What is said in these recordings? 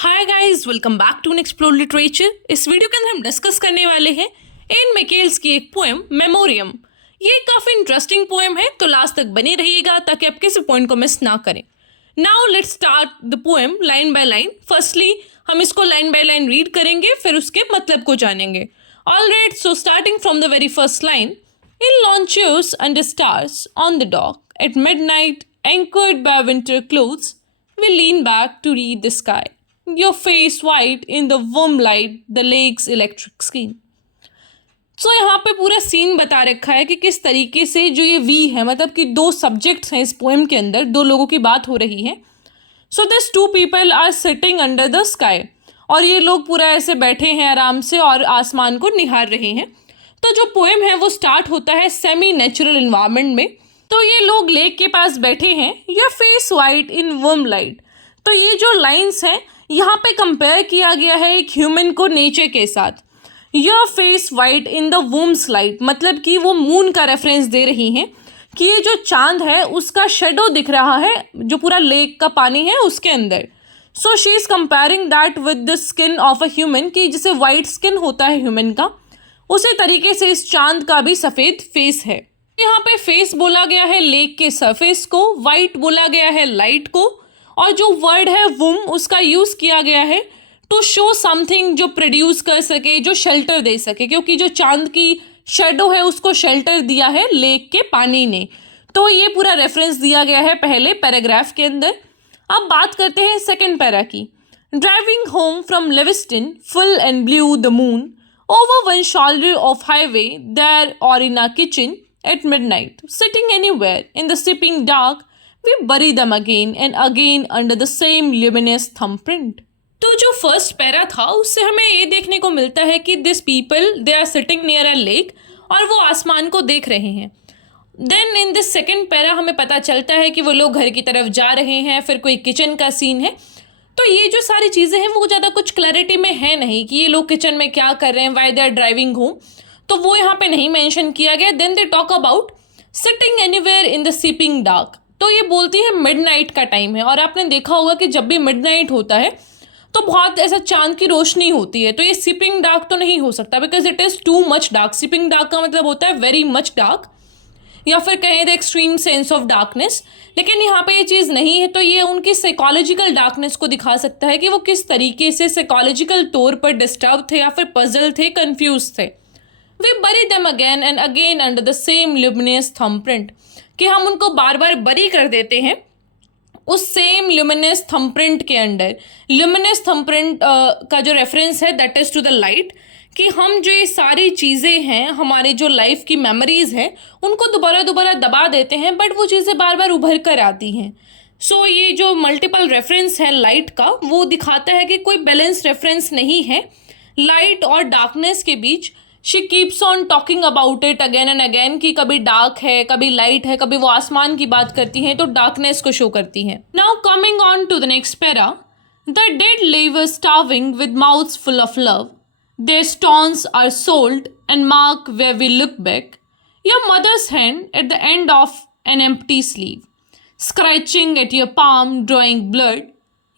Hi guys, welcome back to Explore Literature. इस video के अंदर हम डिस्कस करने वाले हैं एन मैकेल्स की एक पोएम मेमोरियम। ये काफ़ी इंटरेस्टिंग पोएम है, तो लास्ट तक बने रहिएगा ताकि आप किसी पॉइंट को मिस ना करें। Now let's start the poem line by line. Firstly हम इसको लाइन बाय लाइन रीड करेंगे, फिर उसके मतलब को जानेंगे। Alright, so starting from the very first line. In launchers under stars on the dock at midnight, anchored by winter clothes, we lean back to read the sky. Your face white in the warm light, the lake's electric skin. So यहाँ पे पूरा scene बता रखा है कि किस तरीके से जो ये वी है, मतलब कि दो सब्जेक्ट्स हैं इस पोएम के अंदर, दो लोगों की बात हो रही है। So this two people are sitting under the sky, और ये लोग पूरा ऐसे बैठे हैं आराम से और आसमान को निहार रहे हैं। तो जो पोएम है वो स्टार्ट होता है सेमी नेचुरल इन्वायरमेंट में। तो ये लोग लेक के पास बैठे हैं, your face white in worm light. तो ये जो लाइंस हैं यहाँ पे कंपेयर किया गया है एक ह्यूमन को नेचर के साथ। Your face white in the wombs light, मतलब कि वो मून का रेफरेंस दे रही हैं कि ये जो चांद है उसका शेडो दिख रहा है जो पूरा लेक का पानी है उसके अंदर। So she is comparing that with the skin of a human, कि जैसे वाइट स्किन होता है ह्यूमन का, उसी तरीके से इस चांद का भी सफ़ेद फेस है। यहाँ पे फेस बोला गया है लेक के सरफेस को, वाइट बोला गया है लाइट को, और जो वर्ड है वुम उसका यूज़ किया गया है टू शो समथिंग जो प्रोड्यूस कर सके, जो शेल्टर दे सके, क्योंकि जो चांद की शेडो है उसको शेल्टर दिया है लेक के पानी ने। तो ये पूरा रेफरेंस दिया गया है पहले पैराग्राफ के अंदर। अब बात करते हैं सेकेंड पैरा की। Driving home from Livingstone full and blue the moon over one shoulder of highway there or in a kitchen at midnight, sitting anywhere in the sleeping dark, we bury them again and again under the same luminous thumbprint. तो जो first para था उससे हमें ये देखने को मिलता है कि this people they are sitting near a lake, और वो आसमान को देख रहे हैं। Then in this second para हमें पता चलता है कि वो लोग घर की तरफ जा रहे हैं, फिर कोई किचन का सीन है। तो ये जो सारी चीज़ें हैं वो ज़्यादा कुछ क्लैरिटी में है नहीं कि ये लोग किचन में क्या कर रहे हैं, why they are driving home, तो वो यहाँ पे नहीं मेंशन किया गया। Then they talk about sitting anywhere in the sleeping dark. तो ये बोलती है मिडनाइट का टाइम है, और आपने देखा होगा कि जब भी मिडनाइट होता है तो बहुत ऐसा चांद की रोशनी होती है। तो ये स्लीपिंग डार्क तो नहीं हो सकता, because it is too much dark. Sleeping dark का मतलब होता है वेरी मच डार्क, या फिर कहें the extreme sense of darkness. लेकिन यहाँ पे ये चीज़ नहीं है, तो ये उनकी साइकोलॉजिकल डार्कनेस को दिखा सकता है कि वो किस तरीके से साइकोलॉजिकल तौर पर डिस्टर्ब थे, या फिर पजल थे, कंफ्यूज थे। वी बरी them again and again under the same luminous thumbprint, कि हम उनको बार बार बरी कर देते हैं उस सेम ल्यूमिनस थंबप्रिंट के अंडर। ल्यूमिनस थंबप्रिंट का जो रेफरेंस है that is to the light, कि हम जो ये सारी चीज़ें हैं, हमारे जो लाइफ की मेमोरीज़ हैं, उनको दोबारा दोबारा दबा देते हैं, बट वो चीज़ें बार बार उभर कर आती हैं। सो ये जो मल्टीपल रेफरेंस है लाइट का, वो दिखाता है कि कोई बैलेंस रेफरेंस नहीं है लाइट और डार्कनेस के बीच। She keeps on talking about it again and again, कि कभी डार्क है, कभी लाइट है, कभी वो आसमान की बात करती हैं तो डार्कनेस को शो करती हैं। Now coming on to the next para. The dead live starving with mouths full of love, their stones are sold and mark where we look back. Your mother's hand at the end of an empty sleeve, scratching at your palm, drawing blood.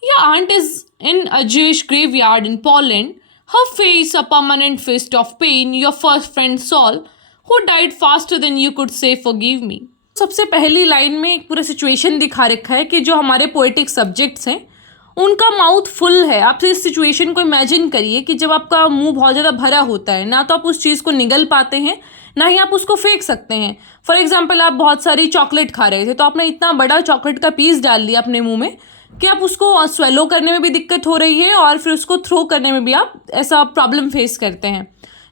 Your aunt is in a Jewish graveyard in Poland, her face a permanent fist of pain. Your first friend Saul, who died faster than you could say forgive me. सबसे पहली line में एक पूरा situation दिखा रखा है कि जो हमारे पोएटिक सब्जेक्ट्स हैं उनका माउथ फुल है। आप इस सिचुएशन को इमेजिन करिए कि जब आपका मुंह बहुत ज़्यादा भरा होता है, ना तो आप उस चीज़ को निगल पाते हैं, ना ही आप उसको फेंक सकते हैं। फॉर एग्जांपल, आप बहुत सारी चॉकलेट खा रहे थे, तो आपने इतना बड़ा चॉकलेट का पीस डाल लिया अपने मुंह में कि आप उसको स्वेलो करने में भी दिक्कत हो रही है, और फिर उसको थ्रो करने में भी आप ऐसा प्रॉब्लम फेस करते हैं।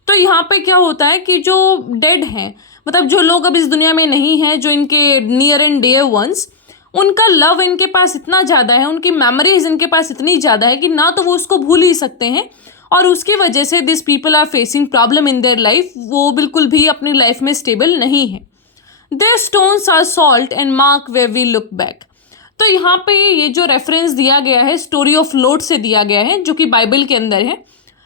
तो यहाँ पे क्या होता है कि जो डेड हैं, मतलब जो लोग अब इस दुनिया में नहीं हैं, जो इनके नियर एंड डियर वंस, उनका लव इनके पास इतना ज़्यादा है, उनकी मेमोरीज इनके पास इतनी ज़्यादा है कि ना तो वो उसको भूल ही सकते हैं, और उसकी वजह से this people are facing problem in their life. वो बिल्कुल भी अपनी लाइफ में स्टेबल नहीं है। Their stones are salt and mark where we look back. तो यहाँ पे ये जो रेफरेंस दिया गया है स्टोरी ऑफ लोट से दिया गया है, जो कि बाइबल के अंदर है।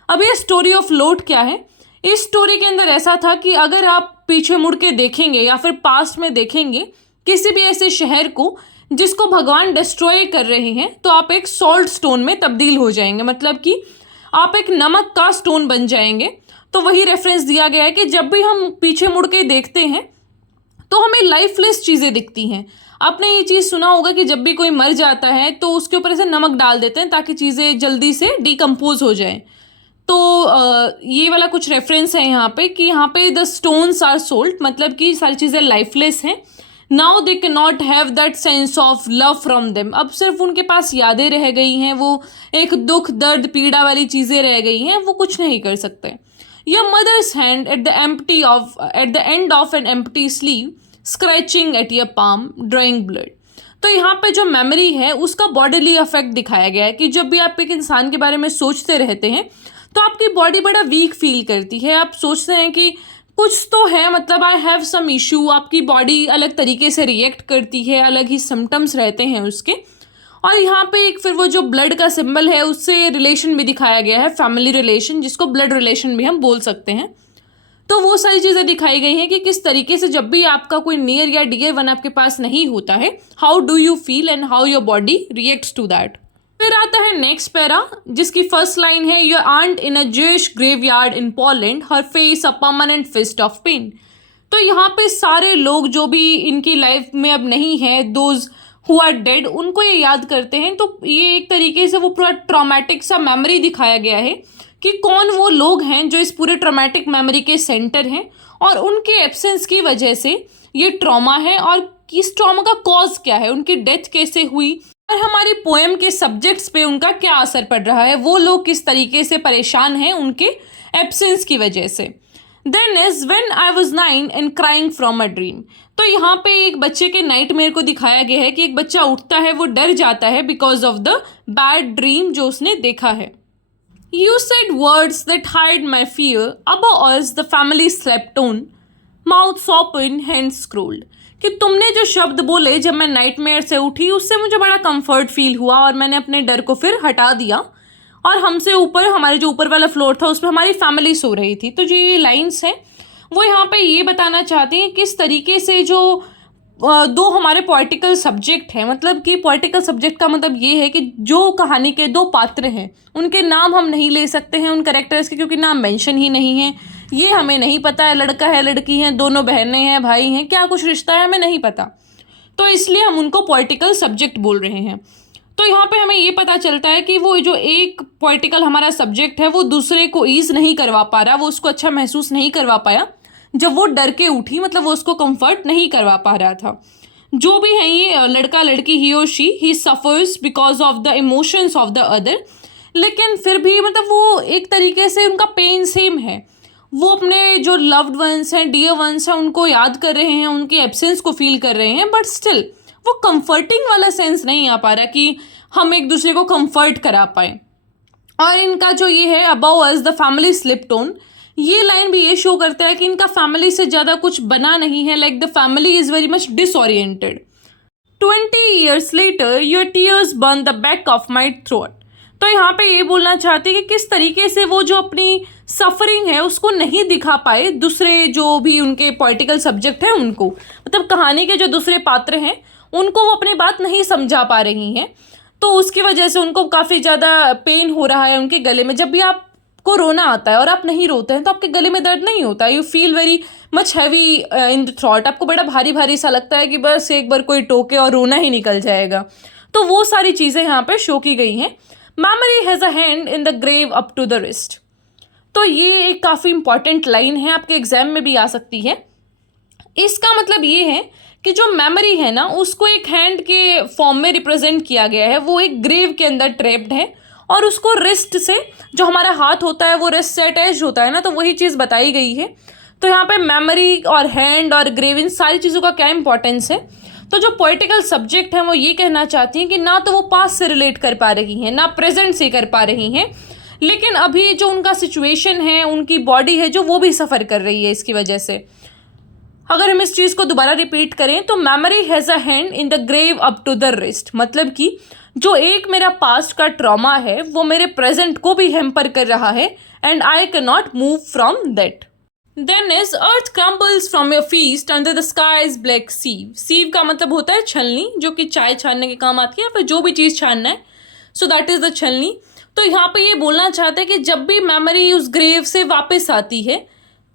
अब ये स्टोरी ऑफ लोट क्या है? इस स्टोरी के अंदर ऐसा था कि अगर आप पीछे मुड़ के देखेंगे या फिर पास्ट में देखेंगे किसी भी ऐसे शहर को जिसको भगवान डिस्ट्रॉय कर रहे हैं, तो आप एक सॉल्ट स्टोन में तब्दील हो जाएंगे, मतलब कि आप एक नमक का स्टोन बन जाएंगे। तो वही रेफरेंस दिया गया है कि जब भी हम पीछे मुड़ के देखते हैं तो हमें लाइफलेस चीज़ें दिखती हैं। आपने ये चीज़ सुना होगा कि जब भी कोई मर जाता है तो उसके ऊपर ऐसे नमक डाल देते हैं ताकि चीज़ें जल्दी से डिकम्पोज हो जाएं। तो ये वाला कुछ रेफरेंस है यहाँ पे कि यहाँ पे द स्टोन्स आर सोल्ट, मतलब कि सारी चीज़ें लाइफलेस हैं। Now they can not have that sense of love from them, अब सिर्फ उनके पास यादें रह गई हैं, वो एक दुख दर्द पीड़ा वाली चीज़ें रह गई हैं, वो कुछ नहीं कर सकते। Your mothers hand at the end of an empty sleeve scratching at your palm drawing blood. तो यहाँ पे जो मेमोरी है उसका बॉडीली अफेक्ट दिखाया गया है कि जब भी आप एक इंसान के बारे में सोचते रहते हैं तो आपकी बॉडी बड़ा वीक फील करती है, आप सोचते हैं कि कुछ तो है, मतलब आई हैव सम इशू, आपकी बॉडी अलग तरीके से रिएक्ट करती है, अलग ही सिम्टम्स रहते हैं उसके। और यहाँ पे एक फिर वो जो ब्लड का सिंबल है उससे रिलेशन भी दिखाया गया है, फैमिली रिलेशन, जिसको ब्लड रिलेशन भी हम बोल सकते हैं। तो वो सारी चीज़ें दिखाई गई हैं कि किस तरीके से जब भी आपका कोई नियर या डियर वन आपके पास नहीं होता है, how do you feel and how your body reacts to that. फिर आता है नेक्स्ट पैरा, जिसकी फर्स्ट लाइन है your aunt in a Jewish graveyard in Poland her face a permanent fist of pain. तो यहाँ पे सारे लोग जो भी इनकी लाइफ में अब नहीं है, दोज हु आर डेड, उनको ये याद करते हैं। तो ये एक तरीके से वो पूरा ट्रॉमेटिक सा मेमोरी दिखाया गया है कि कौन वो लोग हैं जो इस पूरे ट्रॉमेटिक मेमोरी के सेंटर हैं और उनके एब्सेंस की वजह से ये ट्रॉमा है, और इस ट्रॉमा का कॉज क्या है, उनकी डेथ कैसे हुई और हमारी पोएम के सब्जेक्ट्स पे उनका क्या असर पड़ रहा है, वो लोग किस तरीके से परेशान हैं उनके एब्सेंस की वजह से। Then is when I was 9 and crying from a dream. तो यहाँ पे एक बच्चे के नाइटमेयर को दिखाया गया है कि एक बच्चा उठता है, वो डर जाता है because of the bad dream जो उसने देखा है। You said words that hide my fear. Above us, the family slept on. Mouth open, hands scrolled. कि तुमने जो शब्द बोले जब मैं नाइटमेयर से उठी, उससे मुझे बड़ा कंफर्ट फील हुआ और मैंने अपने डर को फिर हटा दिया। और हमसे ऊपर, हमारे जो ऊपर वाला फ्लोर था, उस पर हमारी फैमिली सो रही थी। तो जो ये लाइन्स हैं वो यहाँ पे ये बताना चाहती हैं किस तरीके से जो दो हमारे पोइटिकल सब्जेक्ट हैं, मतलब कि पोइटिकल सब्जेक्ट का मतलब ये है कि जो कहानी के दो पात्र हैं उनके नाम हम नहीं ले सकते हैं उन कैरेक्टर्स के, क्योंकि नाम मेंशन ही नहीं है। ये हमें नहीं पता है लड़का है लड़की है, दोनों बहनें हैं भाई हैं, क्या कुछ रिश्ता है हमें नहीं पता, तो इसलिए हम उनको पोइटिकल सब्जेक्ट बोल रहे हैं। तो यहाँ पे हमें ये पता चलता है कि वो जो एक पोइटिकल हमारा सब्जेक्ट है वो दूसरे को ईज नहीं करवा पा रहा, वो उसको अच्छा महसूस नहीं करवा पाया जब वो डर के उठी, मतलब वो उसको कंफर्ट नहीं करवा पा रहा था। जो भी है ये लड़का लड़की, ही और she, he suffers because of the emotions of the other, लेकिन फिर भी मतलब वो एक तरीके से उनका पेन सेम है। वो अपने जो लव्ड वंस हैं, डियर वंस हैं, उनको याद कर रहे हैं, उनके एब्सेंस को फील कर रहे हैं, बट स्टिल वो कंफर्टिंग वाला सेंस नहीं आ पा रहा कि हम एक दूसरे को कंफर्ट करा पाए। और इनका जो ये है above us the family slipped on, ये लाइन भी ये शो करता है कि इनका फैमिली से ज़्यादा कुछ बना नहीं है, like the family is very much disoriented. 20 years later your tears burn the back of my throat। तो यहाँ पे ये बोलना चाहते हैं कि किस तरीके से वो जो अपनी सफरिंग है उसको नहीं दिखा पाए दूसरे जो भी उनके पॉलिटिकल सब्जेक्ट हैं उनको, मतलब कहानी के जो दूसरे पात्र हैं उनको वो अपनी बात नहीं समझा पा रही हैं, तो उसकी वजह से उनको काफ़ी ज़्यादा पेन हो रहा है उनके गले में। जब भी आपको रोना आता है और आप नहीं रोते हैं तो आपके गले में दर्द नहीं होता, you feel very much heavy in the throat, आपको बड़ा भारी भारी सा लगता है कि बस एक बार कोई टोके और रोना ही निकल जाएगा। तो वो सारी चीज़ें यहाँ पे शो की गई हैं। Memory has a hand in the grave up to the wrist. तो ये एक काफ़ी इंपॉर्टेंट लाइन है, आपके एग्जाम में भी आ सकती है। इसका मतलब ये है कि जो मेमोरी है ना उसको एक हैंड के फॉर्म में रिप्रेजेंट किया गया है, वो एक ग्रेव के अंदर ट्रैप्ड है और उसको रिस्ट से, जो हमारा हाथ होता है वो रिस्ट से अटैच होता है ना, तो वही चीज़ बताई गई है। तो यहाँ पे मेमोरी और हैंड और ग्रेव, इन सारी चीज़ों का क्या इंपॉर्टेंस है। तो जो पोइटिकल सब्जेक्ट हैं वो ये कहना चाहती हैं कि ना तो वो पास्ट से रिलेट कर पा रही हैं ना प्रेजेंट से कर पा रही हैं, लेकिन अभी जो उनका सिचुएशन है, उनकी बॉडी है जो, वो भी सफ़र कर रही है इसकी वजह से। अगर हम इस चीज़ को दोबारा रिपीट करें तो memory has a hand in the grave up to the wrist, मतलब कि जो एक मेरा पास्ट का ट्रॉमा है वो मेरे प्रेजेंट को भी हैम्पर कर रहा है and I can not move from that. Then is earth crumbles from your feast under the skies black sieve. Sieve का मतलब होता है छलनी, जो कि चाय छानने के काम आती है, या फिर जो भी चीज़ छानना है, सो दैट इज द छलनी। तो यहाँ पे ये बोलना चाहते हैं कि जब भी मेमोरी उस ग्रेव से वापस आती है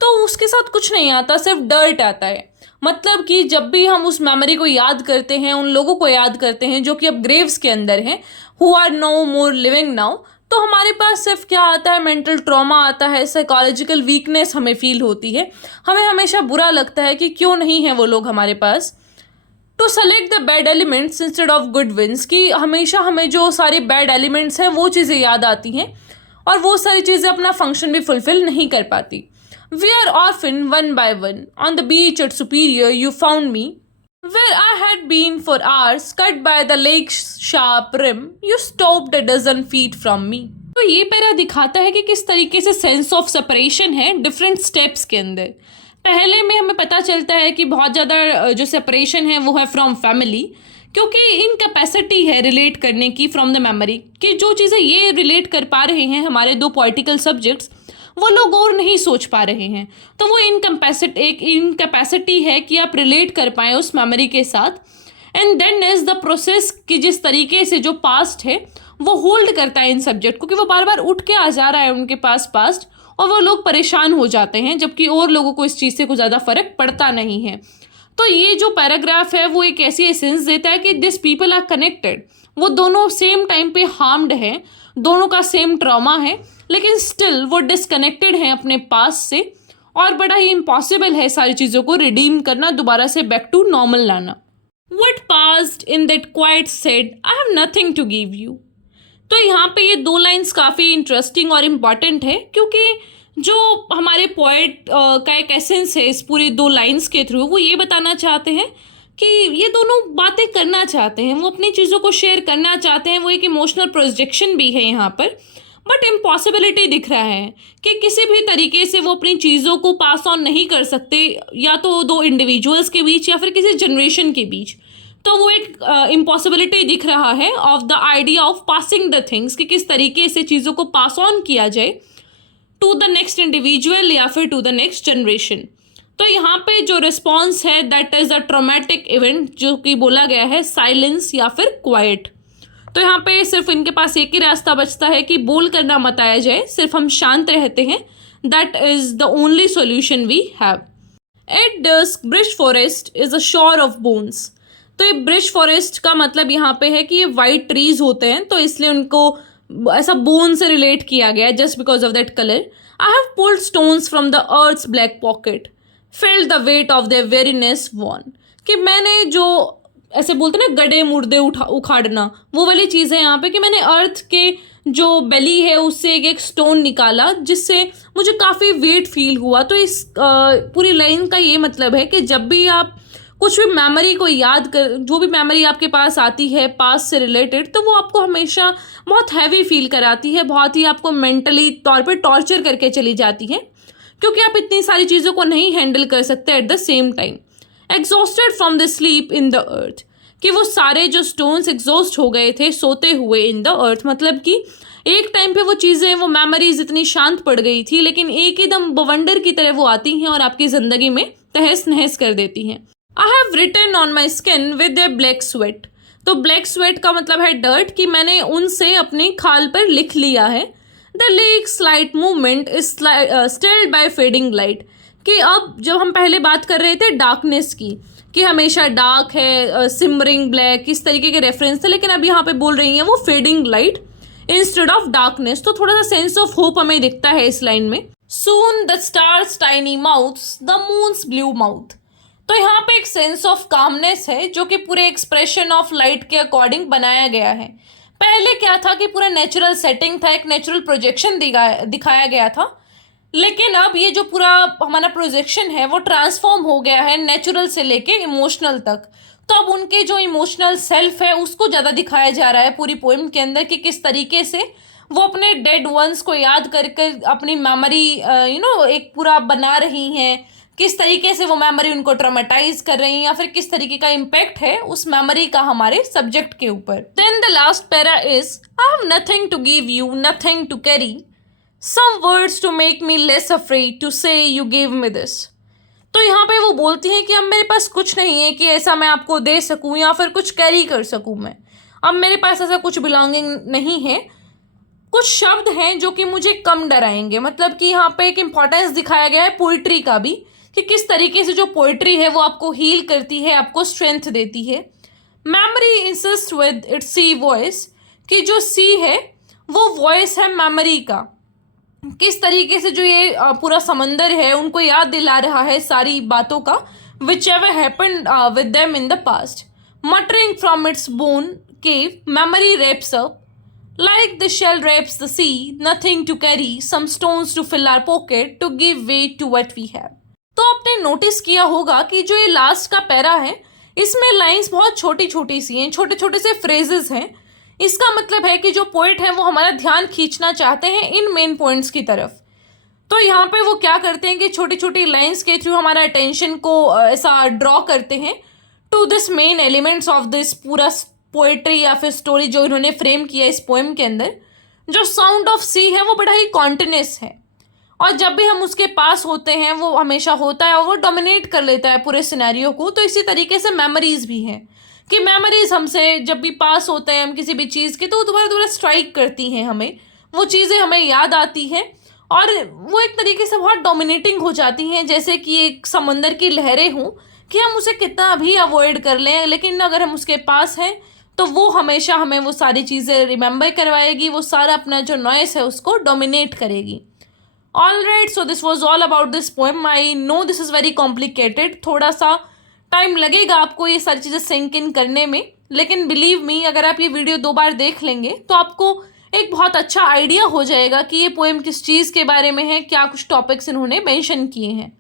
तो उसके साथ कुछ नहीं आता, सिर्फ डर्ट आता है। मतलब कि जब भी हम उस मेमोरी को याद करते हैं, उन लोगों को याद करते हैं जो कि अब ग्रेव्स के अंदर हैं, who are no more living now, तो हमारे पास सिर्फ क्या आता है, मेंटल ट्रॉमा आता है, साइकोलॉजिकल वीकनेस हमें फील होती है। हमें हमेशा बुरा लगता है कि क्यों नहीं है वो लोग हमारे पास। To select the bad elements instead of good wins, कि हमेशा हमें जो सारे बैड एलिमेंट्स हैं वो चीज़ें याद आती हैं और वो सारी चीज़ें अपना फंक्शन भी फुलफिल नहीं कर पाती। We are orphan one by one on the beach at superior you found me, where I had been for hours, cut by the lake's sharp rim, you stopped a dozen feet from me. तो ये para दिखाता है कि किस तरीके से sense of separation है different steps के अंदर। पहले में हमें पता चलता है कि बहुत ज़्यादा जो सेपरेशन है वो है फ्रॉम फैमिली, क्योंकि इनकैपेसिटी है रिलेट करने की फ्रॉम द मेमोरी, कि जो चीज़ें ये रिलेट कर पा रहे हैं हमारे दो पॉलिटिकल सब्जेक्ट्स, वो लोग और नहीं सोच पा रहे हैं। तो वो एक इनकैपेसिटी है कि आप रिलेट कर पाएँ उस मेमोरी के साथ। And then is the process कि जिस तरीके से जो पास्ट है वो होल्ड करता है इन सब्जेक्ट को, कि वो बार बार उठ के आ जा रहा है उनके पास पास्ट, और वो लोग परेशान हो जाते हैं, जबकि और लोगों को इस चीज़ से कुछ ज़्यादा फर्क पड़ता नहीं है। तो ये जो पैराग्राफ है वो एक ऐसी एसेंस देता है कि दिस पीपल आर कनेक्टेड, वो दोनों सेम टाइम पे हार्म्ड हैं, दोनों का सेम ट्रॉमा है, लेकिन स्टिल वो डिसकनेक्टेड हैं अपने पास से, और बड़ा ही इम्पॉसिबल है सारी चीज़ों को रिडीम करना, दोबारा से बैक टू नॉर्मल लाना। What passed in that quiet said, I have nothing to give you. तो यहाँ पे ये दो लाइंस काफ़ी इंटरेस्टिंग और इम्पॉर्टेंट है, क्योंकि जो हमारे पोएट का एक एसेंस है इस पूरी दो लाइंस के थ्रू, वो ये बताना चाहते हैं कि ये दोनों बातें करना चाहते हैं, वो अपनी चीज़ों को शेयर करना चाहते हैं, वो एक इमोशनल प्रोजेक्शन भी है यहाँ पर, बट इम्पॉसिबिलिटी दिख रहा है कि किसी भी तरीके से वो अपनी चीज़ों को पास ऑन नहीं कर सकते, या तो दो इंडिविजुअल्स के बीच या फिर किसी जनरेशन के बीच। तो वो एक इम्पॉसिबिलिटी दिख रहा है of the idea of passing the things, कि किस तरीके से चीज़ों को पास ऑन किया जाए टू द नेक्स्ट इंडिविजुअल या फिर टू द नेक्स्ट जनरेशन। तो यहाँ पे जो रिस्पॉन्स है that is a traumatic event, जो कि बोला गया है साइलेंस या फिर क्वाइट। तो यहाँ पे सिर्फ इनके पास एक ही रास्ता बचता है कि बोल करना मत आया जाए, सिर्फ हम शांत रहते हैं, that is the only solution we have. At dusk birch forest is a shore of bones. तो ये ब्रिश फॉरेस्ट का मतलब यहाँ पे है कि ये वाइट ट्रीज होते हैं, तो इसलिए उनको ऐसा बोन से रिलेट किया गया है, just because of that colour. I have pulled stones from the earth's black pocket, felt the weight of their weariness won, कि मैंने जो ऐसे बोलते हैं ना गड्ढे मुर्दे उखाड़ना, वो वाली चीज़ है यहाँ पे, कि मैंने अर्थ के जो बेली है उससे एक स्टोन निकाला, जिससे मुझे काफ़ी वेट फील हुआ। तो इस पूरी लाइन का ये मतलब है कि जब भी आप कुछ भी मेमोरी को याद कर, जो भी मेमोरी आपके पास आती है पास्ट से रिलेटेड, तो वो आपको हमेशा बहुत हैवी फील कराती है, बहुत ही आपको मेंटली तौर पे टॉर्चर करके चली जाती है, क्योंकि आप इतनी सारी चीज़ों को नहीं हैंडल कर सकते at the same time. Exhausted from the sleep in the earth, कि वो सारे जो स्टोन्स एग्जॉस्ट हो गए थे सोते हुए इन द अर्थ, मतलब कि एक टाइम पे वो चीज़ें, वो मेमोरीज इतनी शांत पड़ गई थी, लेकिन एक एकदम बवंडर की तरह वो आती हैं और आपकी ज़िंदगी में तहस नहस कर देती हैं। I have written on my skin with a black sweat. तो ब्लैक स्वेट का मतलब है डर्ट, कि मैंने उनसे अपनी खाल पर लिख लिया है। The lake's light movement is stilled by fading light, कि अब जब हम पहले बात कर रहे थे डार्कनेस की, कि हमेशा डार्क है, सिमरिंग ब्लैक, इस तरीके के रेफरेंस थे, लेकिन अब यहाँ पे बोल रही हैं वो fading light instead of darkness. तो थोड़ा सा सेंस ऑफ होप हमें दिखता है इस लाइन में। Soon the stars tiny mouths the moons blue mouth. तो यहाँ पे एक सेंस ऑफ कामनेस है, जो कि पूरे एक्सप्रेशन ऑफ लाइट के अकॉर्डिंग बनाया गया है। पहले क्या था कि पूरा नेचुरल सेटिंग था, एक नेचुरल प्रोजेक्शन दिखाया गया था, लेकिन अब ये जो पूरा हमारा प्रोजेक्शन है वो ट्रांसफॉर्म हो गया है नेचुरल से लेके इमोशनल तक। तो अब उनके जो इमोशनल सेल्फ है उसको ज़्यादा दिखाया जा रहा है पूरी पोएम के अंदर, कि किस तरीके से वो अपने डेड वंस को याद करके अपनी मेमोरी एक पूरा बना रही हैं, किस तरीके से वो मेमोरी उनको ट्रॉमेटाइज कर रही है, या फिर किस तरीके का इम्पैक्ट है उस मेमोरी का हमारे सब्जेक्ट के ऊपर। Then the last para is I have nothing to give you, nothing to carry, some words to make me less afraid to say you gave me this. तो यहाँ पे वो बोलती हैं कि अब मेरे पास कुछ नहीं है कि ऐसा मैं आपको दे सकूँ या फिर कुछ कैरी कर सकूँ मैं, अब मेरे पास ऐसा कुछ बिलोंगिंग नहीं है। कुछ शब्द हैं जो कि मुझे कम डराएंगे, मतलब कि यहाँ पे एक इम्पॉर्टेंस दिखाया गया है पोइट्री का भी, कि किस तरीके से जो पोइट्री है वो आपको हील करती है, आपको स्ट्रेंथ देती है। Memory insist with its sea voice, कि जो सी है वो वॉइस है मेमोरी का, किस तरीके से जो ये पूरा समंदर है उनको याद दिला रहा है सारी बातों का, whichever happened with them in the past. Muttering from its bone cave memory wraps up like the shell wraps the sea, nothing to carry, some stones to fill our pocket to give weight to what we have. तो आपने notice किया होगा कि जो ये last का para है इसमें लाइंस बहुत छोटी छोटी सी हैं, छोटे छोटे से फ्रेजेस हैं। इसका मतलब है कि जो पोइट है वो हमारा ध्यान खींचना चाहते हैं इन मेन पॉइंट्स की तरफ। तो यहाँ पे वो क्या करते हैं कि छोटी छोटी लाइंस के थ्रू हमारा अटेंशन को ऐसा ड्रॉ करते हैं to this main elements of this पूरा पोएट्री या फिर स्टोरी जो इन्होंने फ्रेम किया इस पोएम के अंदर। जो साउंड ऑफ सी है वो बड़ा ही कॉन्टिन्यूस है, और जब भी हम उसके पास होते हैं वो हमेशा होता है और वो डोमिनेट कर लेता है पूरे सिनेरियो को। तो इसी तरीके से मेमोरीज भी हैं कि मेमोरीज हमसे जब भी पास होते हैं हम किसी भी चीज़ के, तो वो दोबारा दोबारा स्ट्राइक करती हैं हमें, वो चीज़ें हमें याद आती हैं और वो एक तरीके से बहुत डोमिनेटिंग हो जाती हैं, जैसे कि एक समंदर की लहरें हों कि हम उसे कितना भी अवॉइड कर लें, लेकिन अगर हम उसके पास हैं तो वो हमेशा हमें वो सारी चीज़ें रिमेंबर करवाएगी, वो सारा अपना जो नॉइस है उसको डोमिनेट करेगी। All right, so this was all about this poem. I know this is very complicated, थोड़ा सा टाइम लगेगा आपको ये सारी चीज़ें सिंक इन करने में, लेकिन बिलीव मी अगर आप ये वीडियो 2 बार देख लेंगे तो आपको एक बहुत अच्छा आइडिया हो जाएगा कि ये पोएम किस चीज़ के बारे में है, क्या कुछ टॉपिक्स इन्होंने मेंशन किए हैं।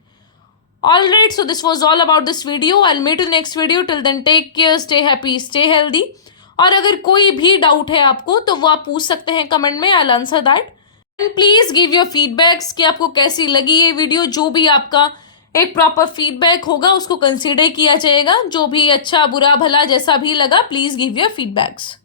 All right, so this was all about this video. I will meet in next video. Till then take care, stay happy, stay healthy. और अगर कोई भी डाउट है आपको तो वो आप पूछ सकते हैं कमेंट में, I will answer that. And please give your feedbacks कि आपको कैसी लगी ये वीडियो। जो भी आपका एक प्रॉपर फीडबैक होगा उसको कंसीडर किया जाएगा, जो भी अच्छा बुरा भला जैसा भी लगा, प्लीज़ गिव योर फीडबैक्स।